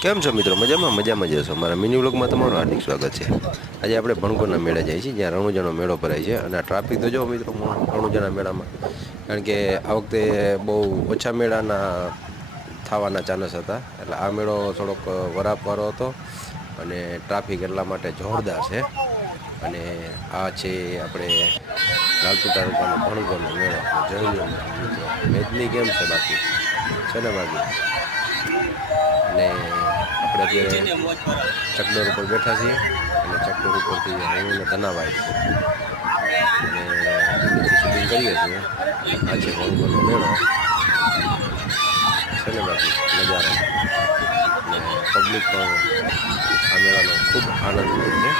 કેમ છો મિત્રો? મજામાં જશો? મારા મિની વ્લોગમાં તમારું હાર્દિક સ્વાગત છે. આજે આપણે ભણકોરના મેળા જઈએ છીએ, જ્યાં રણુજાનો મેળો ભરાય છે. અને આ ટ્રાફિક તો જો મિત્રો રણુજાના મેળામાં, કારણ કે આ વખતે બહુ ઓછા મેળાના થવાના ચાન્સ હતા. એટલે આ મેળો થોડોક વરાપવાળો હતો અને ટ્રાફિક એટલા માટે જોરદાર છે. અને આ છે આપણે લાલપુર તાલુકાનો ભણગોનો મેળો. જોઈ લો મિત્રો, મેદની કેમ છે બાકી છે ને બાકી. અને આપણે અત્યારે ચકડોર ઉપર બેઠા છીએ અને ચકડોર ઉપરથી રણુને તનાવાય છે અને નીચે શૂટિંગ કરીએ છીએ. આ છે ભણગોનો મેળો છે ને બાકી નજારો. અને પબ્લિક પણ આ મેળાનો ખૂબ આનંદ લે છે.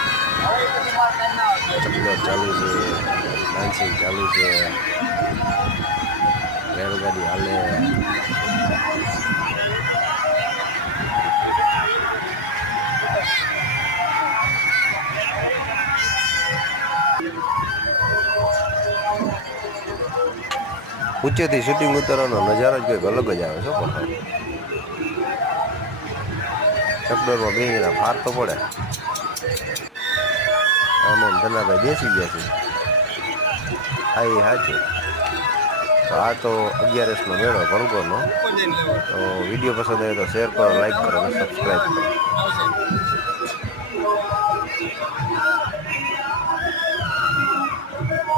ચકડોળ ચાલુ છે, ડાન્સિંગ ચાલુ છે, રેલગાડી હાલે. 'ઊંચેથી શૂટિંગ ઉતારવાનો નજારો જ કંઈક અલગ જ આવે છે. પણ ચકડોળમાં બેસીને ફાર તો પડે. અમે ધનાભાઈ બેસી ગયા છે. હા એ સાચું. તો આ તો 11નો મેળો ભણગોનો. તો વિડીયો પસંદ આવે તો શેર કરો, લાઈક કરો અને સબસ્ક્રાઈબ કરો.